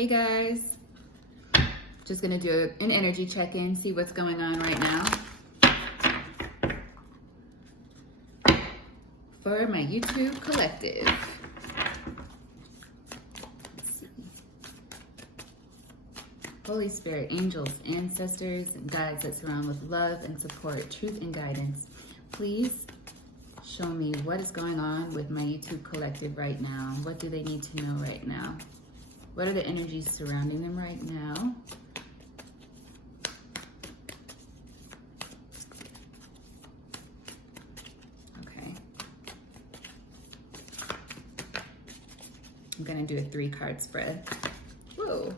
Hey guys, just gonna do an energy check-in, see what's going on right now for my YouTube collective. Let's see. Holy Spirit, angels, ancestors, and guides that surround with love and support, truth and guidance. Please show me what is going on with my YouTube collective right now. What do they need to know right now? What are the energies surrounding them right now? Okay. I'm gonna do a 3-card spread. Whoa.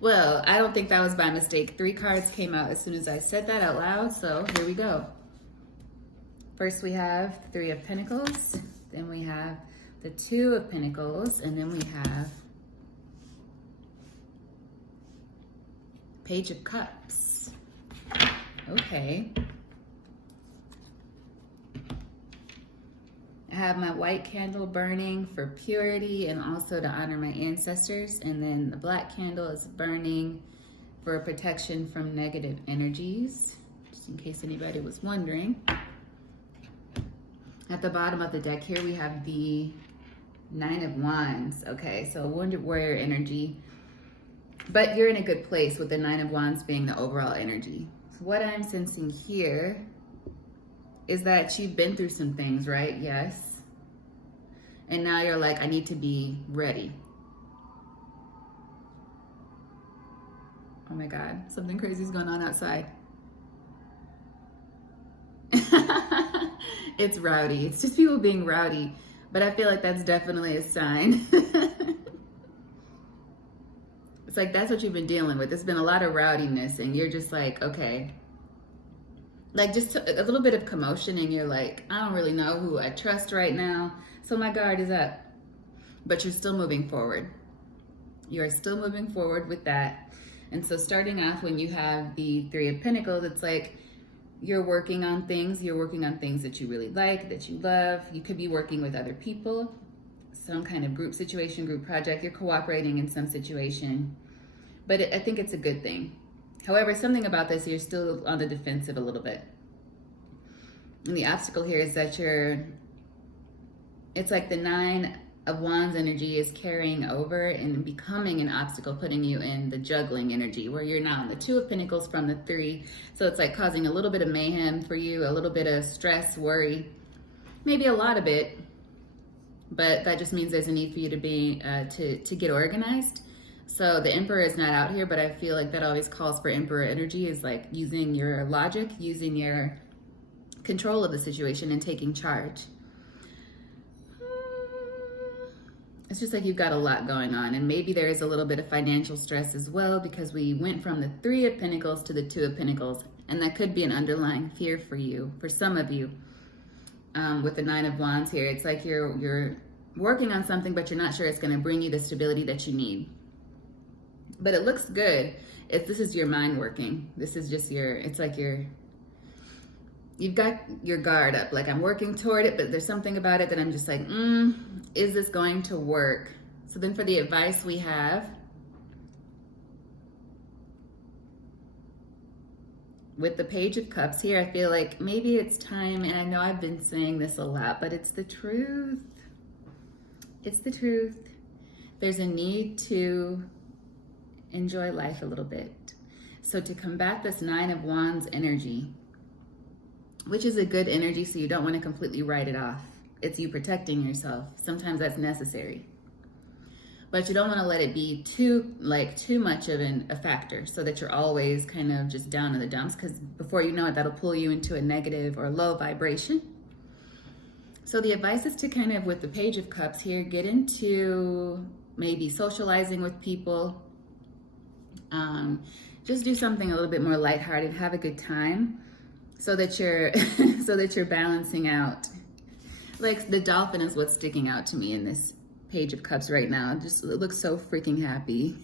Well, I don't think that was by mistake. 3 cards came out as soon as I said that out loud, so here we go. First we have 3 of Pentacles, then we have the 2 of Pentacles, and then we have Page of Cups. Okay. I have my white candle burning for purity and also to honor my ancestors. And then the black candle is burning for protection from negative energies, just in case anybody was wondering. At the bottom of the deck here, we have the 9 of Wands. Okay, so Wounded Warrior energy. But you're in a good place with the 9 of Wands being the overall energy. So what I'm sensing here is that you've been through some things, right? Yes. And now you're like, I need to be ready. Oh my God, something crazy is going on outside. It's rowdy. It's just people being rowdy. But I feel like that's definitely a sign. It's like, that's what you've been dealing with. There's been a lot of rowdiness and you're just like, okay. Like just a little bit of commotion and you're like, I don't really know who I trust right now. So my guard is up. But you're still moving forward. You are still moving forward with that. And so starting off when you have the 3 of Pentacles, it's like you're working on things. You're working on things that you really like, that you love. You could be working with other people, some kind of group situation, group project. You're cooperating in some situation. But I think it's a good thing. However, something about this, you're still on the defensive a little bit. And the obstacle here is that it's like the 9 of Wands energy is carrying over and becoming an obstacle, putting you in the juggling energy where you're now in the 2 of Pentacles from the 3. So it's like causing a little bit of mayhem for you, a little bit of stress, worry, maybe a lot of it. But that just means there's a need for you to be, to get organized. So the Emperor is not out here, but I feel like that always calls for Emperor energy, is like using your logic, using your control of the situation and taking charge. It's just like you've got a lot going on, and maybe there is a little bit of financial stress as well, because we went from the 3 of Pentacles to the 2 of Pentacles, and that could be an underlying fear for you, for some of you. With the 9 of Wands here, it's like you're working on something, but you're not sure it's going to bring you the stability that you need. But it looks good. This is your mind working. This is just it's like you've got your guard up. Like, I'm working toward it, but there's something about it that I'm just like, is this going to work? So then for the advice we have, with the Page of Cups here, I feel like maybe it's time, and I know I've been saying this a lot, but it's the truth. It's the truth. There's a need to enjoy life a little bit. So to combat this 9 of Wands energy, which is a good energy, so you don't want to completely write it off. It's you protecting yourself. Sometimes that's necessary. But you don't want to let it be too much of a factor, so that you're always kind of just down in the dumps, because before you know it, that'll pull you into a negative or low vibration. So the advice is to kind of, with the Page of Cups here, get into maybe socializing with people. Just do something a little bit more lighthearted, have a good time, so that you're so that you're balancing out. Like the dolphin is what's sticking out to me in this Page of Cups right now. Just, it looks so freaking happy.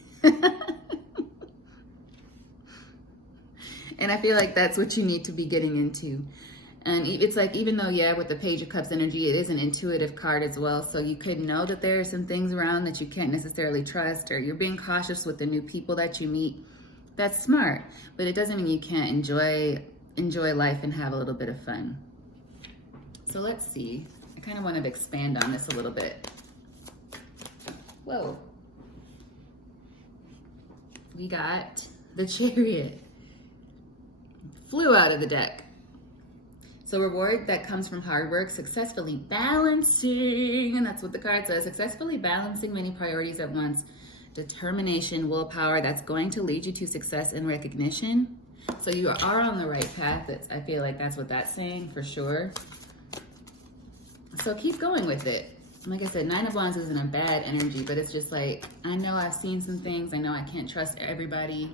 And I feel like that's what you need to be getting into. And it's like, even though, yeah, with the Page of Cups energy, it is an intuitive card as well. So you could know that there are some things around that you can't necessarily trust, or you're being cautious with the new people that you meet. That's smart, but it doesn't mean you can't enjoy life and have a little bit of fun. So let's see. I kind of want to expand on this a little bit. Whoa. We got the Chariot. Flew out of the deck. So reward that comes from hard work, successfully balancing, and that's what the card says, successfully balancing many priorities at once, determination, willpower, that's going to lead you to success and recognition. So you are on the right path. I feel like that's what that's saying for sure. So keep going with it. Like I said, Nine of Wands isn't a bad energy, but it's just like, I know I've seen some things. I know I can't trust everybody,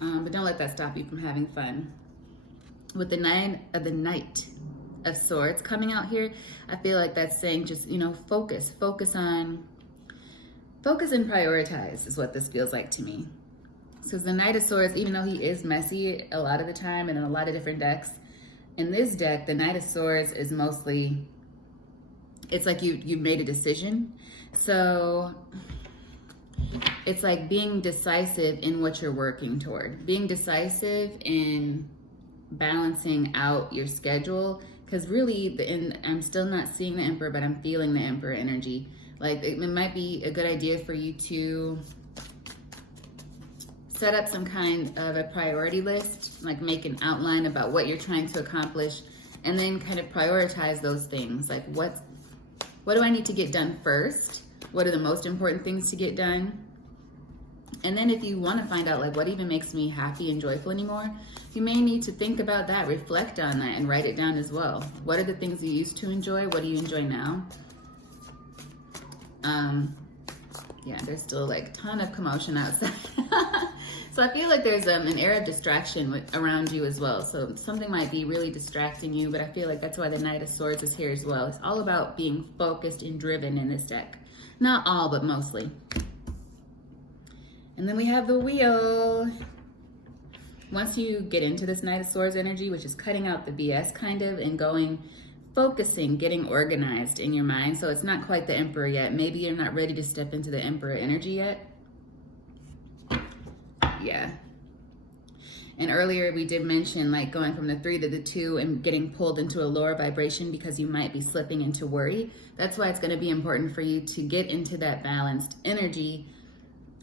but don't let that stop you from having fun. With the Knight of Swords coming out here, I feel like that's saying just, focus and prioritize is what this feels like to me. Because the Knight of Swords, even though he is messy a lot of the time and in a lot of different decks, in this deck, the Knight of Swords is mostly, it's like you made a decision. So it's like being decisive in what you're working toward. Being decisive in balancing out your schedule, because really I'm still not seeing the Emperor, but I'm feeling the Emperor energy. Like it might be a good idea for you to set up some kind of a priority list, like make an outline about what you're trying to accomplish, and then kind of prioritize those things. Like what do I need to get done first? What are the most important things to get done? And then if you want to find out like what even makes me happy and joyful anymore, you may need to think about that, reflect on that, and write it down as well. What are the things you used to enjoy? What do you enjoy now? Yeah, there's still like a ton of commotion outside. So I feel like there's an air of distraction around you as well. So something might be really distracting you, but I feel like that's why the Knight of Swords is here as well. It's all about being focused and driven in this deck. Not all, but mostly. And then we have the Wheel. Once you get into this Knight of Swords energy, which is cutting out the BS kind of and focusing, getting organized in your mind. So it's not quite the Emperor yet. Maybe you're not ready to step into the Emperor energy yet. Yeah. And earlier we did mention like going from the 3 to the 2 and getting pulled into a lower vibration because you might be slipping into worry. That's why it's going to be important for you to get into that balanced energy.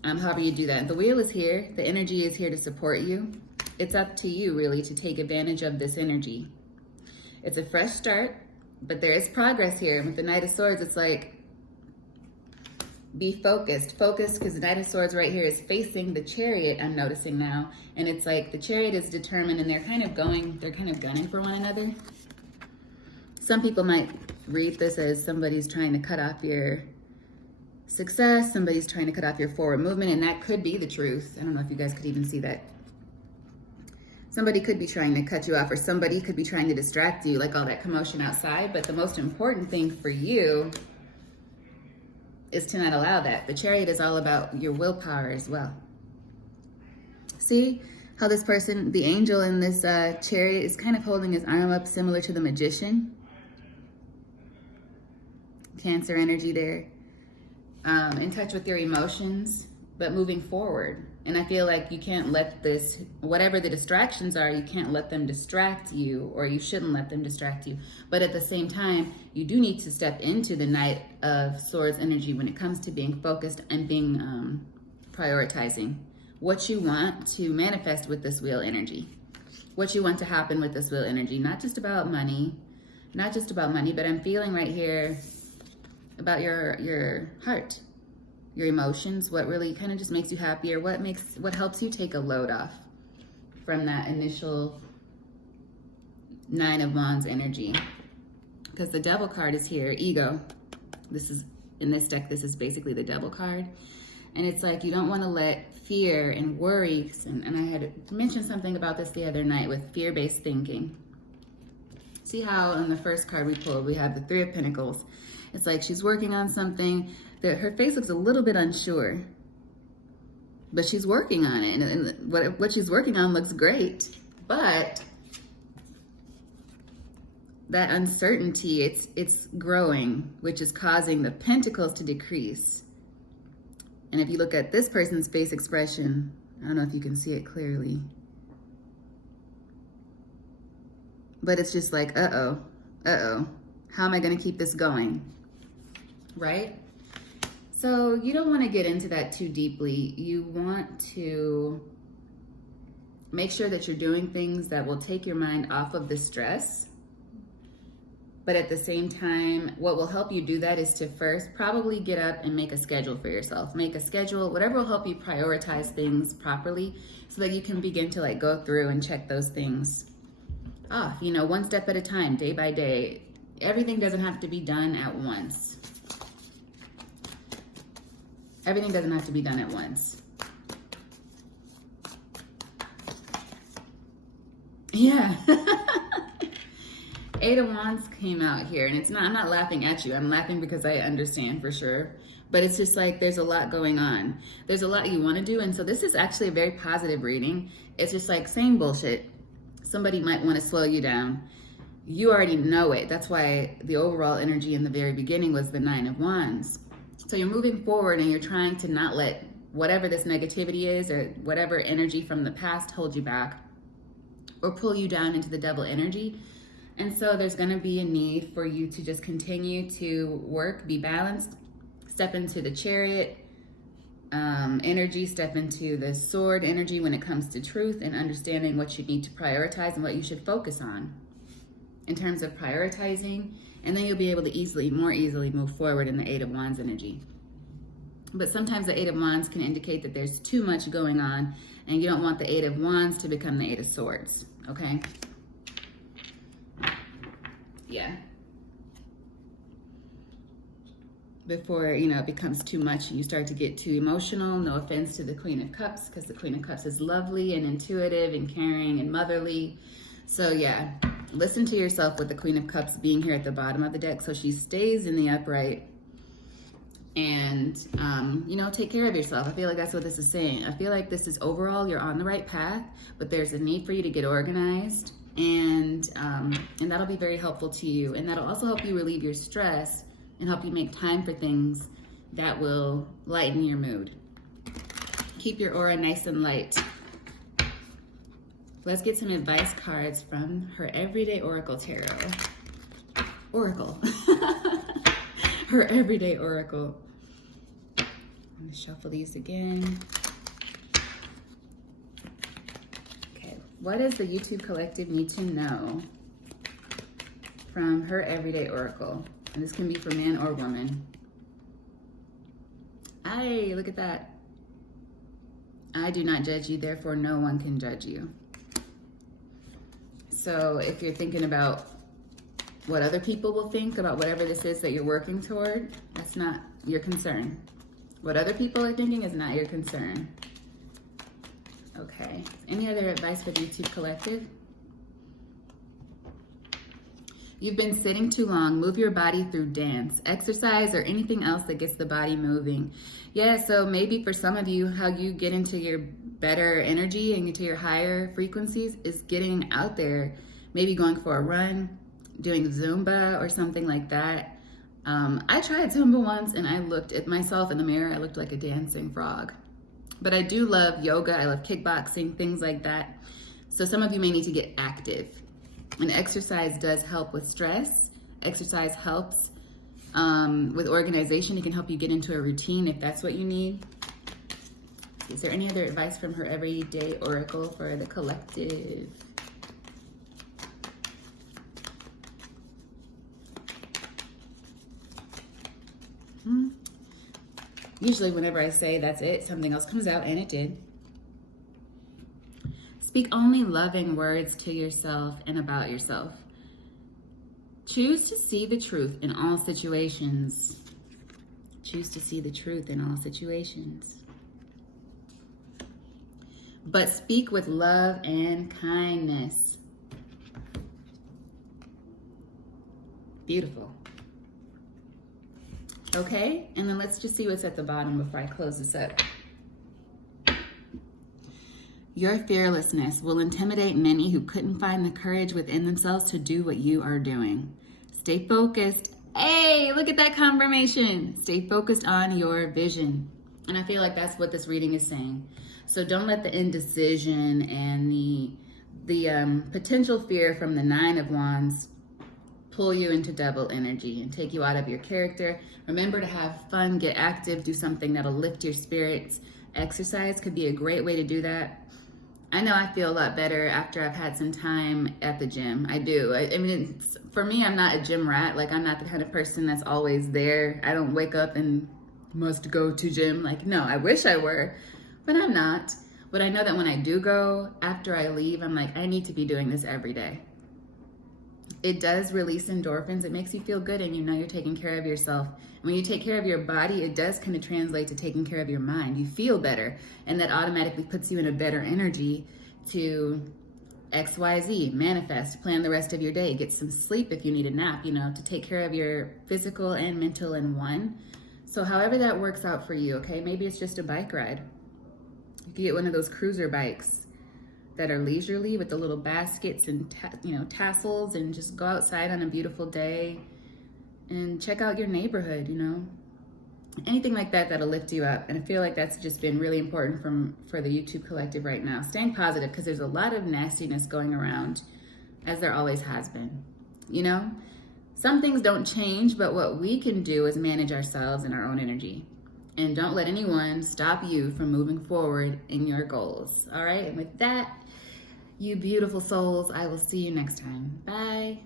However you do that. The Wheel is here. The energy is here to support you. It's up to you really to take advantage of this energy. It's a fresh start, but there is progress here. With the Knight of Swords, it's like, be focused. Focused, because the Knight of Swords right here is facing the Chariot, I'm noticing now. And it's like the Chariot is determined and they're kind of gunning for one another. Some people might read this as somebody's trying to cut off your success, somebody's trying to cut off your forward movement, and that could be the truth. I don't know if you guys could even see that. Somebody could be trying to cut you off, or somebody could be trying to distract you, like all that commotion outside. But the most important thing for you is to not allow that. The Chariot is all about your willpower as well. See how this person, the angel in this Chariot, is kind of holding his arm up, similar to the Magician. Cancer energy there. In touch with your emotions, but moving forward. And I feel like you can't let this, whatever the distractions are, you can't let them distract you, or you shouldn't let them distract you. But at the same time, you do need to step into the Knight of Swords energy when it comes to being focused and being prioritizing what you want to manifest with this Wheel energy, what you want to happen with this Wheel energy. Not just about money, but I'm feeling right here about your heart, your emotions, what really kind of just makes you happier, what helps you take a load off from that initial Nine of Wands energy. Because the Devil card is here, ego. This is, in this deck, this is basically the Devil card. And it's like you don't want to let fear and worries, and I had mentioned something about this the other night with fear-based thinking. See how in the first card we pulled, we have the Three of Pentacles. It's like she's working on something that her face looks a little bit unsure, but she's working on it. And what she's working on looks great, but that uncertainty, it's growing, which is causing the pentacles to decrease. And if you look at this person's face expression, I don't know if you can see it clearly, but it's just like, uh-oh, how am I going to keep this going? Right? So you don't want to get into that too deeply. You want to make sure that you're doing things that will take your mind off of the stress. But at the same time, what will help you do that is to first probably get up and make a schedule for yourself. Make a schedule, whatever will help you prioritize things properly so that you can begin to like go through and check those things off, you know, one step at a time, day by day. Everything doesn't have to be done at once. Everything doesn't have to be done at once. Yeah. Eight of Wands came out here, and it's not, I'm not laughing at you. I'm laughing because I understand for sure. But it's just like there's a lot going on. There's a lot you want to do. And so this is actually a very positive reading. It's just like same bullshit. Somebody might want to slow you down. You already know it. That's why the overall energy in the very beginning was the Nine of Wands. So you're moving forward and you're trying to not let whatever this negativity is or whatever energy from the past hold you back or pull you down into the devil energy. And so there's going to be a need for you to just continue to work, be balanced, step into the Chariot energy, step into the Sword energy when it comes to truth and understanding what you need to prioritize and what you should focus on in terms of prioritizing. And then you'll be able to more easily move forward in the Eight of Wands energy. But sometimes the Eight of Wands can indicate that there's too much going on and you don't want the Eight of Wands to become the Eight of Swords, okay? Yeah. Before, you know, it becomes too much and you start to get too emotional. No offense to the Queen of Cups, because the Queen of Cups is lovely and intuitive and caring and motherly. So yeah, listen to yourself with the Queen of Cups being here at the bottom of the deck so she stays in the upright. And, you know, take care of yourself. I feel like that's what this is saying. I feel like this is overall, you're on the right path, but there's a need for you to get organized. And that'll be very helpful to you. And that'll also help you relieve your stress and help you make time for things that will lighten your mood. Keep your aura nice and light. Let's get some advice cards from her Everyday Oracle Tarot. Oracle. Her Everyday Oracle. I'm gonna shuffle these again. What does the YouTube collective need to know from her Everyday Oracle? And this can be for man or woman. Aye, look at that. I do not judge you, therefore no one can judge you. So if you're thinking about what other people will think about whatever this is that you're working toward, that's not your concern. What other people are thinking is not your concern. Okay, any other advice for the YouTube collective? You've been sitting too long. Move your body through dance, exercise, or anything else that gets the body moving. Yeah, so maybe for some of you, how you get into your better energy and into your higher frequencies is getting out there, maybe going for a run, doing Zumba or something like that. I tried Zumba once and I looked at myself in the mirror. I looked like a dancing frog. But I do love yoga. I love kickboxing, things like that. So some of you may need to get active. And exercise does help with stress. Exercise helps with organization. It can help you get into a routine if that's what you need. Is there any other advice from her Everyday Oracle for the collective? Usually whenever I say that's it, something else comes out, and it did. Speak only loving words to yourself and about yourself. Choose to see the truth in all situations. Choose to see the truth in all situations. But speak with love and kindness. Beautiful. Okay, and then let's just see what's at the bottom before I close this up. Your fearlessness will intimidate many who couldn't find the courage within themselves to do what you are doing. Stay focused. Hey, look at that confirmation. Stay focused on your vision. And I feel like that's what this reading is saying. So don't let the indecision and the potential fear from the Nine of Wands pull you into double energy and take you out of your character. Remember to have fun, get active, do something that'll lift your spirits. Exercise could be a great way to do that. I know I feel a lot better after I've had some time at the gym. I do. I mean, for me, I'm not a gym rat. Like, I'm not the kind of person that's always there. I don't wake up and must go to gym. Like, no, I wish I were, but I'm not. But I know that when I do go, after I leave, I'm like, I need to be doing this every day. It does release endorphins. It makes you feel good, and you know you're taking care of yourself. When you take care of your body, it does kind of translate to taking care of your mind. You feel better, and that automatically puts you in a better energy to XYZ, manifest, plan the rest of your day, get some sleep if you need a nap, you know, to take care of your physical and mental in one. So however that works out for you, okay? Maybe it's just a bike ride. You can get one of those cruiser bikes that are leisurely with the little baskets and tassels, and just go outside on a beautiful day and check out your neighborhood, you know, anything like that that'll lift you up. And I feel like that's just been really important for the YouTube collective right now. Staying positive, because there's a lot of nastiness going around, as there always has been. You know, some things don't change, but what we can do is manage ourselves and our own energy. And don't let anyone stop you from moving forward in your goals. All right, and with that, you beautiful souls, I will see you next time. Bye.